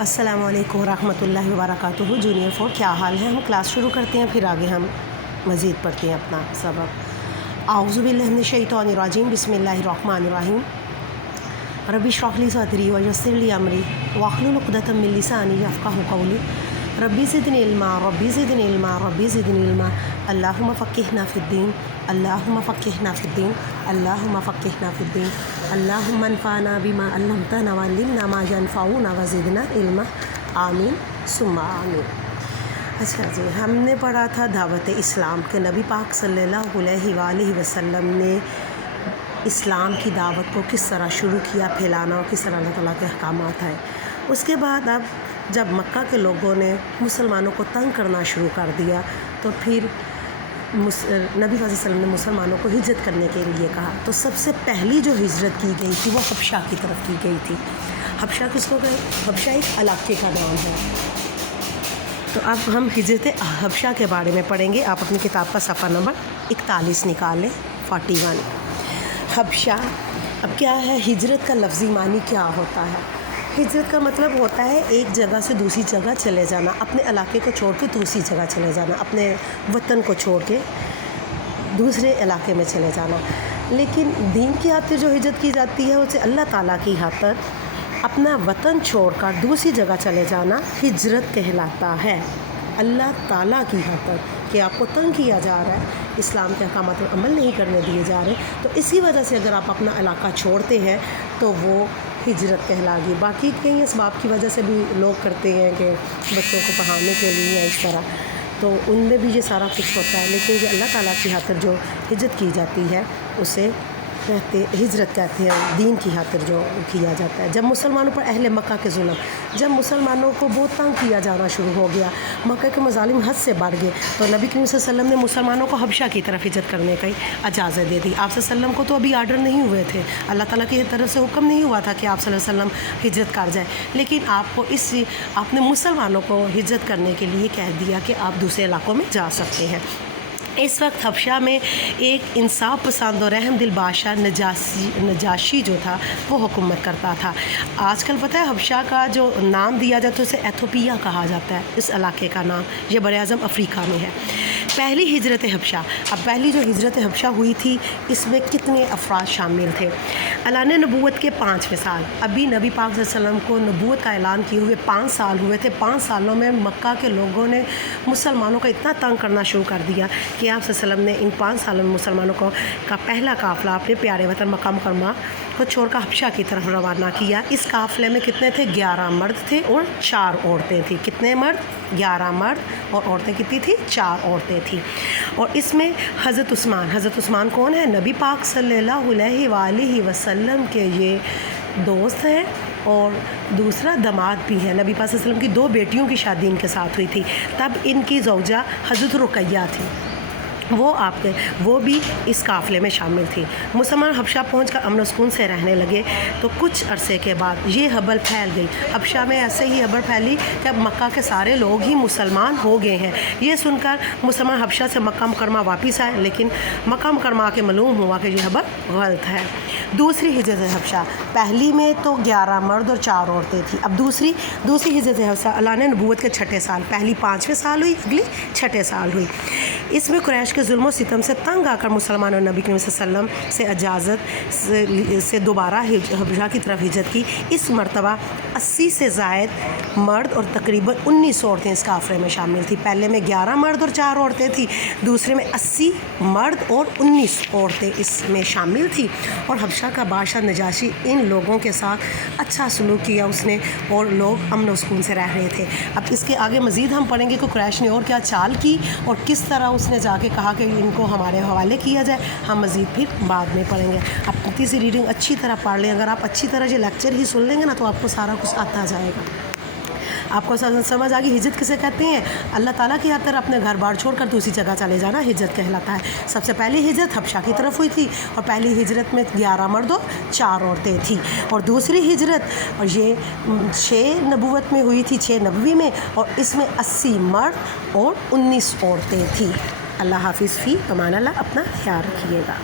السلام علیکم ورحمۃ اللہ وبرکاتہ۔ جونیئر 4 کیا حال ہے؟ ہم کلاس شروع کرتے ہیں، پھر آگے ہم مزید پڑھتے ہیں اپنا سبق۔ اعوذ باللہ من الشیطان الرجیم، بسم اللہ الرحمن الرحیم۔ رب اشرح لی صدری ویسر لی امری واحلل عقدۃ من لسانی یفقهوا قولی۔ ربی زدنی علما ربی زدنی علما ربی زدنی علما۔ اللہم فقہنا فی الدین اللہم فقہنا فی الدین اللہم فقہنا فی الدین۔ اللہم انفعنا بما علمتنا وعلمنا ما ینفعنا وزدنا علما، آمین ثم آمین۔ اچھا جی، ہم نے پڑھا تھا دعوت اسلام کہ نبی پاک صلی اللہ علیہ وآلہ وسلم نے اسلام کی دعوت کو کس طرح شروع کیا پھیلانا، اور کس طرح اللہ تعالیٰ کے احکامات ہیں۔ اس کے بعد اب جب مکہ کے لوگوں نے مسلمانوں کو تنگ کرنا شروع کر دیا تو پھر نبی صلی اللہ علیہ وسلم نے مسلمانوں کو ہجرت کرنے کے لیے کہا۔ تو سب سے پہلی جو ہجرت کی گئی تھی وہ حبشہ کی طرف کی گئی تھی۔ حبشہ کس کو گئے؟ حبشہ ایک علاقے کا نام ہے۔ تو اب ہم ہجرت حبشہ کے بارے میں پڑھیں گے۔ آپ اپنی کتاب کا صفحہ نمبر 41 نکالیں، 41۔ حبشہ اب کیا ہے؟ ہجرت کا لفظی معنی کیا ہوتا ہے؟ ہجرت کا مطلب ہوتا ہے ایک جگہ سے دوسری جگہ چلے جانا، اپنے علاقے کو چھوڑ کے دوسری جگہ چلے جانا، اپنے وطن کو چھوڑ کے دوسرے علاقے میں چلے جانا۔ لیکن دین کی خاطر جو ہجرت کی جاتی ہے اسے اللہ تعالیٰ کی خاطر اپنا وطن چھوڑ کر دوسری جگہ چلے جانا ہجرت کہلاتا ہے۔ اللہ تعالیٰ کی خاطر کہ آپ کو تنگ کیا جا رہا ہے، اسلام کے احکامات پر عمل نہیں کرنے دیے جا رہے، تو اسی وجہ سے اگر آپ اپنا علاقہ چھوڑتے ہیں تو وہ ہجرت کہلا گی۔ باقی کئی اسباب کی وجہ سے بھی لوگ کرتے ہیں کہ بچوں کو پڑھانے کے لیے اس طرح، تو ان میں بھی یہ سارا کچھ ہوتا ہے، لیکن یہ اللہ تعالیٰ کی خاطر جو ہجرت کی جاتی ہے اسے ہجرت کہتے ہیں، دین کی خاطر جو کیا جاتا ہے۔ جب مسلمانوں پر اہل مکہ کے ظلم، جب مسلمانوں کو بہت تنگ کیا جانا شروع ہو گیا، مکہ کے مظالم حد سے بڑھ گئے، تو نبی کریم صلی اللہ علیہ وسلم نے مسلمانوں کو حبشہ کی طرف ہجرت کرنے کی اجازت دے دی۔ آپ صلی اللہ علیہ وسلم کو تو ابھی آرڈر نہیں ہوئے تھے، اللہ تعالیٰ کی طرف سے حکم نہیں ہوا تھا کہ آپ صلی اللہ علیہ وسلم ہجرت کر جائیں، لیکن آپ نے مسلمانوں کو ہجرت کرنے کے لیے کہہ دیا کہ آپ دوسرے علاقوں میں جا سکتے ہیں۔ اس وقت حبشہ میں ایک انصاف پسند اور رحم دل بادشاہ نجاشی جو تھا وہ حکومت کرتا تھا۔ آج کل پتہ ہے حبشہ کا جو نام دیا جاتا ہے اسے ایتھوپیا کہا جاتا ہے، اس علاقے کا نام، یہ بر اعظم افریقہ میں ہے۔ پہلی ہجرت حبشہ، اب پہلی جو ہجرت حبشہ ہوئی تھی اس میں کتنے افراد شامل تھے؟ اعلان نبوت کے 5ویں سال، ابھی نبی پاک صلی اللہ علیہ وسلم کو نبوت کا اعلان کیے ہوئے 5 سال ہوئے تھے۔ 5 سالوں میں مکہ کے لوگوں نے مسلمانوں کو اتنا تنگ کرنا شروع کر دیا کہ آپ صلی اللہ علیہ وسلم نے ان 5 سالوں میں مسلمانوں کا پہلا قافلہ اپنے پیارے وطن مکہ مکرمہ کو چھوڑ کر حبشہ کی طرف روانہ کیا۔ اس قافلے میں کتنے تھے؟ 11 مرد تھے اور 4 عورتیں تھیں۔ کتنے مرد؟ 11 مرد، اور عورتیں کتنی تھیں؟ 4 عورتیں تھیں۔ اور اس میں حضرت عثمان کون ہے؟ نبی پاک صلی اللہ علیہ وآلہ وسلم کے یہ دوست ہیں، اور دوسرا داماد بھی ہے۔ نبی پاک صلی اللہ علیہ وسلم کی 2 بیٹیوں کی شادی ان کے ساتھ ہوئی تھی، تب ان کی زوجہ حضرت رقیہ تھی، وہ بھی اس قافلے میں شامل تھی۔ مسلمان حبشہ پہنچ کر امن و سکون سے رہنے لگے، تو کچھ عرصے کے بعد یہ خبر پھیل گئی حبشہ میں، ایسے ہی خبر پھیلی کہ اب مکہ کے سارے لوگ ہی مسلمان ہو گئے ہیں۔ یہ سن کر مسلمان حبشہ سے مکہ مکرمہ واپس آئے، لیکن مکہ مکرمہ کے معلوم ہوا کہ یہ خبر غلط ہے۔ دوسری ہجرت حبشہ، پہلی میں تو 11 مرد اور 4 عورتیں تھیں، اب دوسری ہجرت حبشہ اعلان نبوت کے 6 سال، پہلی 5ویں سال ہوئی، اگلی 6 سال ہوئی۔ اس میں قریش کے ظلم و ستم سے تنگ آ کر مسلمانوں نے نبی کریم صلی اللہ علیہ وسلم سے اجازت سے دوبارہ حبشہ کی طرف ہجرت کی۔ اس مرتبہ 80 سے زائد مرد اور تقریباً 19 عورتیں اس قافلے میں شامل تھیں۔ پہلے میں 11 مرد اور 4 عورتیں تھیں، دوسرے میں 80 مرد اور 19 عورتیں اس میں شامل تھیں، اور حبشہ کا بادشاہ نجاشی ان لوگوں کے ساتھ اچھا سلوک کیا اس نے، اور لوگ امن و سکون سے رہ رہے تھے۔ اب اس کے آگے مزید ہم پڑھیں گے کہ قریش نے اور کیا چال کی اور کس طرح اس نے جا کے کہا کہ ان کو ہمارے حوالے کیا جائے، ہم مزید پھر بعد میں پڑھیں گے۔ آپ تیسری ریڈنگ اچھی طرح پڑھ لیں، اگر آپ اچھی طرح یہ لیکچر ہی سن لیں گے نا تو آپ کو سارا کچھ آتا جائے گا، آپ کو سمجھ آ گئی ہجرت کسے کہتے ہیں؟ اللہ تعالیٰ کی خاطر اپنے گھر بار چھوڑ کر دوسری جگہ چلے جانا ہجرت کہلاتا ہے۔ سب سے پہلی ہجرت حبشہ کی طرف ہوئی تھی، اور پہلی ہجرت میں 11 مرد اور 4 عورتیں تھیں، اور دوسری ہجرت اور یہ 6 نبوت میں ہوئی تھی، 6 نبوی میں، اور اس میں 80 مرد اور 19 عورتیں تھیں۔ اللہ حافظ، فی امان اللہ، اپنا خیال رکھیے گا۔